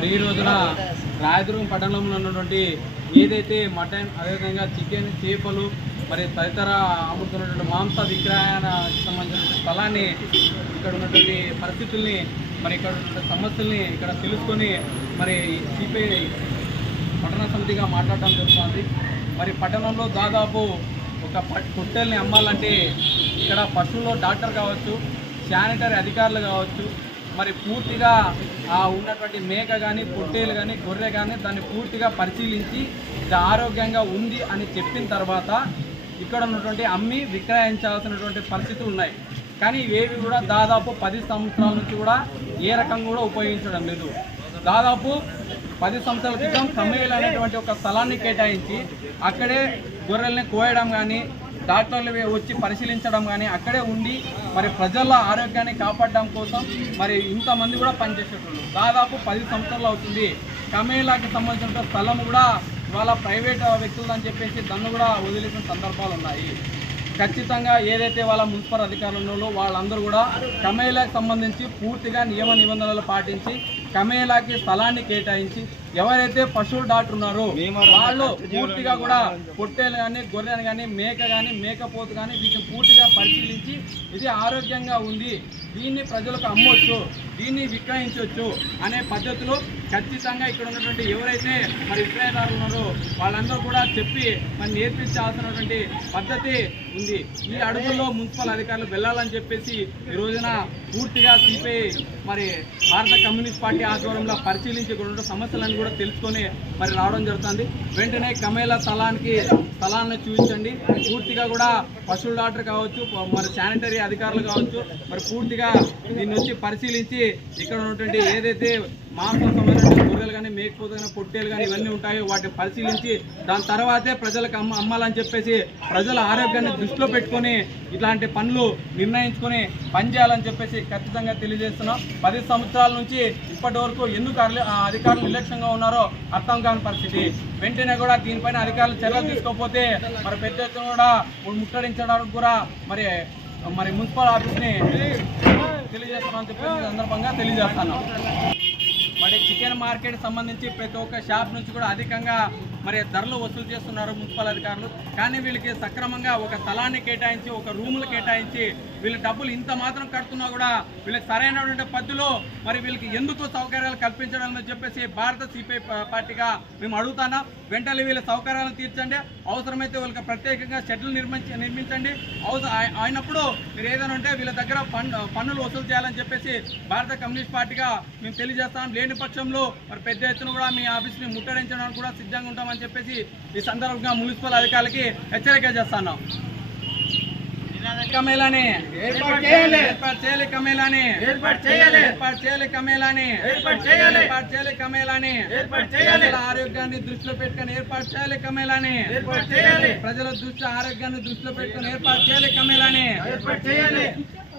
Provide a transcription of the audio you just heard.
మరి ఈ రోజున రాయదుర్గం పట్టణంలో ఉన్నటువంటి ఏదైతే మటన్, అదేవిధంగా చికెన్, చేపలు మరి తదితర అమ్ముతున్నటువంటి మాంస విక్రయానికి సంబంధించిన స్థలాన్ని, ఇక్కడ ఉన్నటువంటి పరిస్థితుల్ని, మరి ఇక్కడ ఉన్నటువంటి సమస్యల్ని ఇక్కడ తెలుసుకొని మరి సిపిఐ పట్టణ సమితిగా మాట్లాడడం జరుగుతుంది. మరి పట్టణంలో దాదాపు ఒక పొట్టేల్ని అమ్మాలంటే ఇక్కడ పశువుల్లో డాక్టర్ కావచ్చు, శానిటరీ అధికారులు కావచ్చు, మరి పూర్తిగా ఉన్నటువంటి మేక కానీ, పొట్టేలు కానీ, గొర్రె కానీ దాన్ని పూర్తిగా పరిశీలించి ఇది ఆరోగ్యంగా ఉంది అని చెప్పిన తర్వాత ఇక్కడ ఉన్నటువంటి అమ్మి విక్రయించాల్సినటువంటి పరిస్థితులు ఉన్నాయి. కానీ ఇవేవి కూడా దాదాపు 10 సంవత్సరాల నుంచి కూడా ఏ రకంగా కూడా ఉపయోగించడం లేదు. దాదాపు 10 సంవత్సరాల క్రితం కమేల్ అనేటువంటి ఒక స్థలాన్ని కేటాయించి అక్కడే గొర్రెల్ని కోయడం కానీ, డాక్టర్లు వచ్చి పరిశీలించడం కానీ, అక్కడే ఉండి మరి ప్రజల ఆరోగ్యాన్ని కాపాడడం కోసం మరి ఇంతమంది కూడా పనిచేసేటోళ్ళు. దాదాపు 10 సంవత్సరాలు అవుతుంది. కమేలాకి సంబంధించిన స్థలం కూడా ఇవాళ ప్రైవేట్ వ్యక్తులు అని చెప్పేసి దాన్ని కూడా వదిలేసిన సందర్భాలు ఉన్నాయి. ఖచ్చితంగా ఏదైతే వాళ్ళ మున్సిపల్ అధికారులు ఉన్నారో వాళ్ళందరూ కూడా కమేలాకి సంబంధించి పూర్తిగా నియమ నిబంధనలు పాటించి కమేలాకి స్థలాన్ని కేటాయించి ఎవరైతే పశువుల డాక్టర్ ఉన్నారో వాళ్ళు పూర్తిగా కూడా పొట్టేలు కానీ, గొర్రెలు కానీ, మేక కానీ, మేకపోతు కానీ వీటిని పూర్తిగా పరిశీలించి ఇది ఆరోగ్యంగా ఉంది, దీన్ని ప్రజలకు అమ్మవచ్చు, దీన్ని విక్రయించవచ్చు అనే పద్ధతిలో ఖచ్చితంగా ఇక్కడ ఉన్నటువంటి ఎవరైతే మరి విక్రయదారులు ఉన్నారో వాళ్ళందరూ కూడా చెప్పి మరి నేర్పించాల్సినటువంటి పద్ధతి ఉంది. ఈ అడుగుల్లో మున్సిపల్ అధికారులు వెళ్ళాలని చెప్పేసి ఈ రోజున పూర్తిగా సిపిఐ మరి భారత కమ్యూనిస్ట్ పార్టీ ఆధ్వర్యంలో పరిశీలించి ఇక్కడ సమస్యలను కూడా తెలుసుకొని మరి రావడం జరుగుతుంది. వెంటనే కమేలా స్థలాన్ని చూపించండి. పూర్తిగా కూడా పశువుల డాక్టర్ కావచ్చు, మరి శానిటరీ అధికారులు కావచ్చు, మరి పూర్తిగా దీన్ని వచ్చి పరిశీలించి ఇక్కడ ఉన్నటువంటి ఏదైతే మాంసం సంబంధించిన గొర్రెలు కానీ, మేకపోతు కానీ, పొట్టేలు కానీ ఇవన్నీ ఉంటాయో వాటిని పరిశీలించి దాని తర్వాతే ప్రజలకు అమ్మాలని చెప్పేసి ప్రజల ఆరోగ్యాన్ని దృష్టిలో పెట్టుకొని ఇట్లాంటి పనులు నిర్ణయించుకొని పనిచేయాలని చెప్పేసి ఖచ్చితంగా తెలియజేస్తున్నాం. 10 సంవత్సరాల నుంచి ఇప్పటి వరకు ఎందుకు అధికారులు నిర్లక్ష్యంగా ఉన్నారో అర్థం కాని పరిస్థితి. వెంటనే కూడా దీనిపైన అధికారులు చర్యలు తీసుకోకపోతే మరి పెద్ద ఎత్తున కూడా ముట్టడించడానికి కూడా మరి మున్సిపల్ ఆఫీస్ని తెలియజేస్తున్నాం చెప్పేసి సందర్భంగా తెలియజేస్తున్నాం. మరి చికెన్ మార్కెట్ సంబంధించి ప్రతి ఒక్క షాప్ నుంచి కూడా అధికంగా మరి ధరలు వసూలు చేస్తున్నారు మున్సిపల్ అధికారులు. కానీ వీళ్ళకి సక్రమంగా ఒక స్థలాన్ని కేటాయించి, ఒక రూములు కేటాయించి వీళ్ళ డబ్బులు ఇంత మాత్రం కడుతున్నా కూడా వీళ్ళకి సరైనటువంటి పద్ధతిలో మరి వీళ్ళకి ఎందుకు సౌకర్యాలు కల్పించడం అని చెప్పేసి భారత సిపిఐ పార్టీగా మేము అడుగుతున్నాం. వెంటనే వీళ్ళ సౌకర్యాలను తీర్చండి. అవసరమైతే వీళ్ళకి ప్రత్యేకంగా షెడ్లు నిర్మించండి. అయినప్పుడు మీరు ఏదైనా ఉంటే వీళ్ళ దగ్గర పన్నులు వసూలు చేయాలని చెప్పేసి భారత కమ్యూనిస్ట్ పార్టీగా మేము తెలియజేస్తాం. లేని పక్షంలో మరి పెద్ద ఎత్తున కూడా మీ ఆఫీస్ని ముట్టడించడానికి కూడా సిద్ధంగా ఉంటామని చెప్పేసి ఈ సందర్భంగా మున్సిపల్ అధికారులకి హెచ్చరిక చేస్తున్నాం. కమేలాని ఏర్పాటు చేయాలి, కమేలాని ఏర్పాటు చేయాలి, కమేలాని ఆరోగ్యాన్ని దృష్టిలో పెట్టుకొని ఏర్పాటు చేయాలి, కమేలాని ప్రజల ఆరోగ్యాన్ని దృష్టిలో పెట్టుకొని ఏర్పాటు చేయాలి, కమేలాని